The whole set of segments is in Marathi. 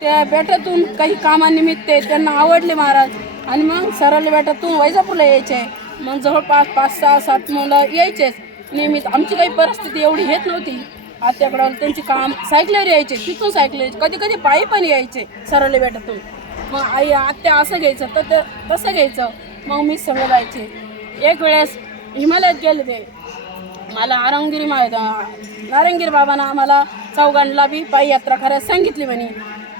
त्या बेटातून काही कामानिमित्त त्यांना आवडले महाराज. आणि मग सरळ बेटातून वैजापूरला यायचे. मग जवळपास पाच सहा सात मुलं यायचेच नेहमीच आमची काही परिस्थिती एवढी हेच नव्हती. आत्याकडं त्यांची काम सायकलवर यायचे तिथून सायकल कधी कधी पायी पण यायचे सरळ बेटातून. मग आई आत्या असं घ्यायचं तर तसं घ्यायचं. मग मी सगळं जायचे. एक वेळेस हिमालयात गेले ते. मला आरंगिरी माहीत नारंगीर बाबांना आम्हाला चौघांना बी पायी यात्रा करायला सांगितली म्हणे.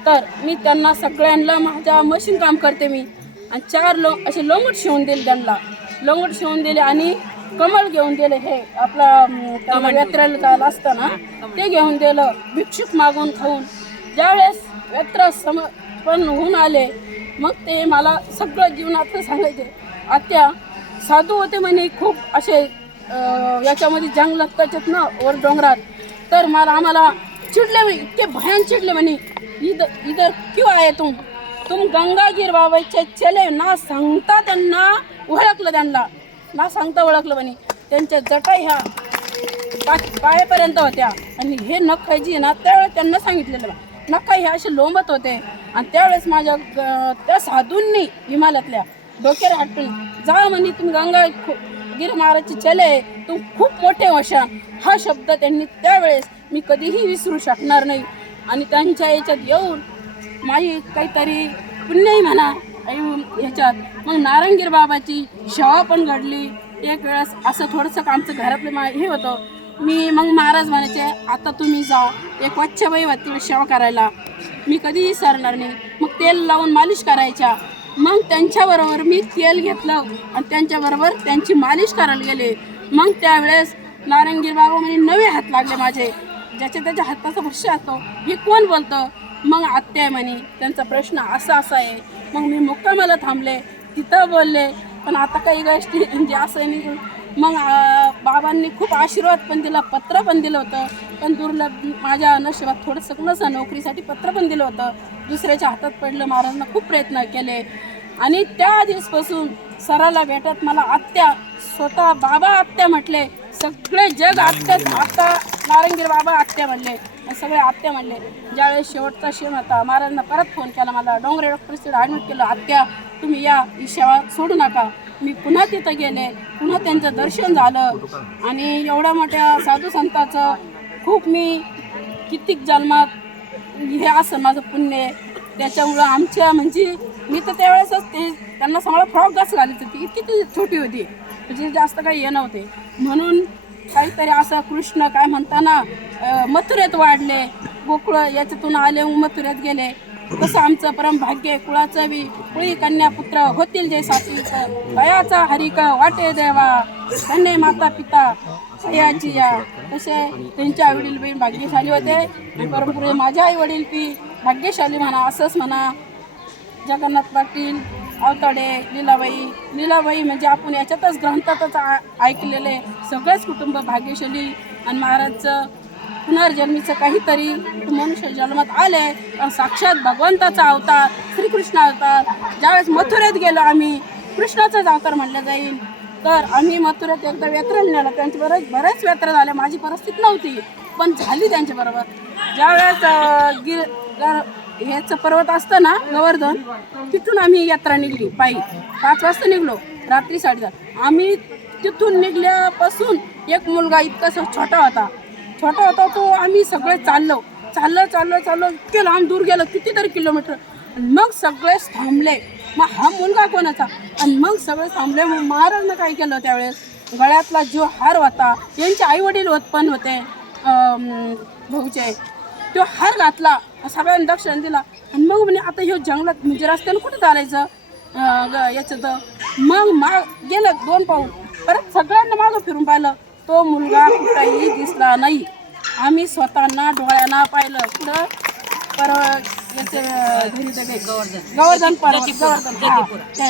तर मी त्यांना सगळ्यांना माझ्या मशीन काम करते मी. आणि चार लो असे लोंगट शिवून दिले त्यांना. लोंगट शिवून दिले आणि कमळ घेऊन दिले हे आपला यात्रेला काय असतं ना ते घेऊन दिलं. भिक्षुक मागून खाऊन. ज्यावेळेस यात्रा सम पण होऊन आले मग ते मला सगळं जीवनात सांगायचे. आत्या साधू होते म्हणे खूप असे याच्यामध्ये जंगलात त्याच्यात ना वर डोंगरात. तर मला आम्हाला चिडले म्हणे इतके भयान चिडले म्हणे. इधर इधर क्यों आए तुम तुम गंगागीर बाबाचे चले ना सांगता त्यांना ओळखलं त्यांना. ना सांगता ओळखलं म्हणे. त्यांच्या जटा ह्या पायापर्यंत होत्या. आणि हे नख जी ना त्यावेळेस त्यांना सांगितलेलं बा. नख हे असे लोंबत होते. आणि त्यावेळेस माझ्या त्या साधूंनी हिमालयातल्या डोक्यावर हटून जा म्हणे तुम्ही गंगा गिर महाराजचे चले तू खूप मोठे हो वशा हा शब्द त्यांनी त्यावेळेस मी कधीही विसरू शकणार नाही. आणि त्यांच्या याच्यात येऊन माझी काहीतरी पुण्यही म्हणा. ह्याच्यात मग नारंगीर बाबाची सेवा पण घडली. एक वेळेस असं थोडंसं आमचं घरातलं मा हे होतं. मी मग महाराज म्हणायचे आता तुम्ही जा. एक वच्छबाई होती सेवा करायला. मी कधीही सरणार नाही. मग तेल लावून मालिश करायच्या. मग त्यांच्याबरोबर मी तेल घेतलं आणि त्यांच्याबरोबर त्यांची मालिश करायला गेले. मग त्यावेळेस नारंगीर बाबा म्हणे नवे हात लागले माझे. ज्याच्या त्याच्या हाताचा भक्ष्य असतो हे कोण बोलतं? मग आत्या आहे म्हणे त्यांचा प्रश्न असा असा आहे. मग मी मुक्कामाला थांबले तिथं बोलले पण आता काही गोष्टी म्हणजे असं नाही. मग बाबांनी खूप आशीर्वाद पण दिला पत्र पण दिलं होतं. पण दुर्लभ माझ्या नशिबात थोडंसं कुणाचं नोकरीसाठी पत्र पण दिलं होतं. दुसऱ्याच्या हातात पडलं महाराजांना खूप प्रयत्न केले. आणि त्या दिवसपासून सराला भेटत मला आत्या स्वतः बाबा आत्या म्हटले. सगळे जग आत्या आत्ता नारंगीर बाबा आत्या म्हणले. आणि सगळे आत्या म्हणले ज्यावेळेस शेवटचा क्षण होता महाराजांना परत फोन केला मला. डोंगरे डॉक्टर ॲडमिट केलं आत्या तुम्ही या ही सेवा सोडू नका. मी पुन्हा तिथं गेले पुन्हा त्यांचं दर्शन झालं आणि एवढ्या मोठ्या साधू संताचं खूप मी कित्येक जन्मात हे असं माझं पुण्य त्याच्यामुळं आमच्या म्हणजे मी तर त्यावेळेसच ते त्यांना सगळं फ्रॉक घास घालत होती. इतकी ती छोटी होती. म्हणजे जास्त काही हे नव्हते. म्हणून काहीतरी असं कृष्ण काय म्हणताना मथुरेत वाढले. गोकुळ याच्यातून आले मथुरेत गेले. तसं आमचं परम भाग्य कुळाचं बी कुळी कन्या पुत्र होतील जे सात्विक दयाचा हरिक वाटे देवा. धन्य माता पिता. सयाची या. तसे त्यांचे आई वडील बी भाग्यशाली होते. परंपरे माझे आई वडील बी भाग्यशाली म्हणा असंच म्हणा. जगन्नाथ पाटील अवतडे लीलाबाई. लीलाबाई म्हणजे आपण याच्यातच ग्रंथातच आ- ऐकलेले सगळेच कुटुंब भाग्यशाली. आणि महाराजचं पुनर्जन्मीचं काहीतरी. मनुष्य जन्मात आले पण साक्षात भगवंताचा अवतार श्रीकृष्ण अवतार. ज्यावेळेस मथुरेत गेलो आम्ही कृष्णाचाच अवतार म्हणलं जाईल. तर आम्ही मथुरेत एकदा व्यत्र नेलं त्यांच्या बरेच बरेच व्यत्र झाले माझी परिस्थिती नव्हती पण झाली त्यांच्याबरोबर ज्यावेळेस गिर ह्याचं पर्वत असतं ना गोवर्धन तिथून आम्ही यात्रा निघली पायी. पाच वाजता निघलो रात्री साडेसात आम्ही तिथून निघल्यापासून एक मुलगा इतकासा छोटा होता. छोटा होता तो आम्ही सगळे चाललो. चाललं चाललं चाललो. इतके लांब दूर गेलो कितीतरी किलोमीटर. आणि मग सगळेच थांबले. मग हा मुलगा कोणाचा? आणि मग सगळे थांबले. मग महाराजनं काय केलं त्यावेळेस? गळ्यातला जो हार होता यांचे आई वडील होते भाऊचे. तो हार घातला. सगळ्यांनी दक्षिण दिला. आणि मग म्हणे आता ह्यो जंगलात म्हणजे रस्त्यानं कुठं चालायचं? याचं तर मग मा गेलं दोन पाऊल. परत सगळ्यांना मागं फिरून पाहिलं. तो मुलगा कुठंही दिसला नाही. आम्ही स्वतःना डोळ्यांना पाहिलं कुठं परवा याचे घरी ते काही गवर्धन पर्वत गवर्धन हा, त्या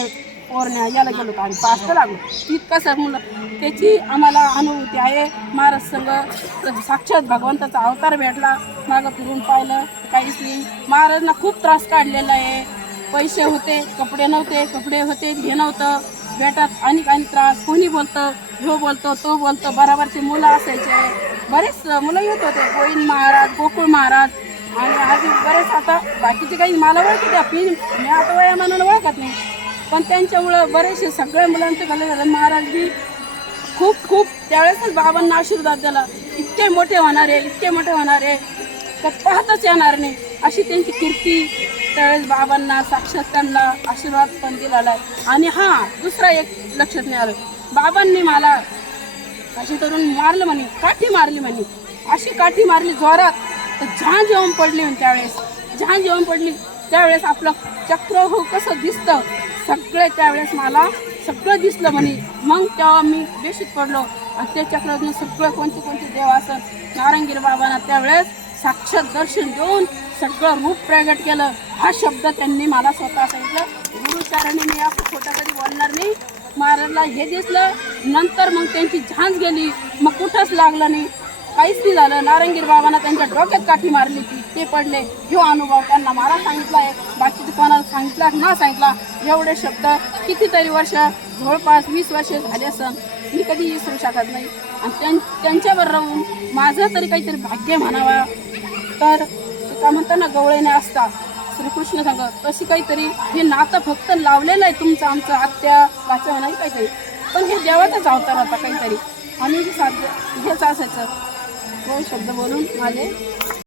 पोरण्या याला गेलो होतो आम्ही. पाच तर लागलो. इतका सर मुलं त्याची आम्हाला अनुभूती आहे. महाराज संघ साक्षात भगवंताचा अवतार भेटला. मागं फिरून पाहिलं काहीच नाही. महाराजांना खूप त्रास काढलेला आहे. पैसे होते कपडे नव्हते कपडे होते हे नव्हतं. भेटात आणि काही त्रास कोणी बोलतं ह्यो बोलतो तो बोलतो बराबरचे मुलं असायचे. बरेच मुलं येत होते गोविंद महाराज गोकुळ महाराज. आणि अजून बरेच आता बाकीचे काही मला ओळखत द्या फी मी आता वया वयामानानं ओळखत नाही. पण त्यांच्यामुळं बरेचसे सगळ्या मुलांचं भलं झालं. महाराज बी खूप खूप त्यावेळेसच बाबांना आशीर्वाद दिला. इतके मोठे होणार आहे इतके मोठे होणार आहे तर पाहताच येणार नाही. अशी त्यांची कीर्ती त्यावेळेस बाबांना साक्षात त्यांना आशीर्वाद पण दिलेला आहे. आणि हां दुसरा एक लक्षात नाही आलं. बाबांनी मला अशी तरुण मारलं म्हणे काठी मारली म्हणे. अशी काठी मारली जोरात तर झांज येऊन पडली म्हणे त्यावेळेस. झांज येऊन पडली त्यावेळेस आपलं चक्र हो कसं दिसतं सगळे त्यावेळेस मला सगळं दिसलं म्हणे. मग तेव्हा मी बेशीत पडलो. आणि ते चक्रातून सगळं कोणते कोणते देव असं नारंगीर बाबांना त्यावेळेस साक्षात दर्शन देऊन सगळं रूप प्रगट केलं. हा शब्द त्यांनी मला स्वतः सांगितलं. गुरुचाराने मी असं खोटं कधी बोलणार नाही. महाराजला हे दिसलं. नंतर मग त्यांची झांज गेली. मग कुठंच लागलं नाही. काहीच नाही झालं. नारंगीर बाबांना त्यांच्या डोक्यात काठी मारली ती. ते पडले. ह्यो अनुभव त्यांना मला सांगितला आहे बाकीचे कोणाला सांगितला ना सांगितला. एवढे शब्द कितीतरी वर्ष जवळपास वीस वर्ष झाले असं मी कधी विसरू शकत नाही. आणि त्यां त्यांच्यावर राहून माझं तरी काहीतरी भाग्य म्हणावा. तर का म्हणताना गवळेने असता श्रीकृष्ण सांगत तशी काहीतरी हे नातं फक्त लावलेलं आहे तुमचं आमचं आत्या वाचा नाही काहीतरी. पण हे देवाचाच अवतार होता काहीतरी. आम्ही साध्य हेच असायचं. दोन शब्द बोलून माझे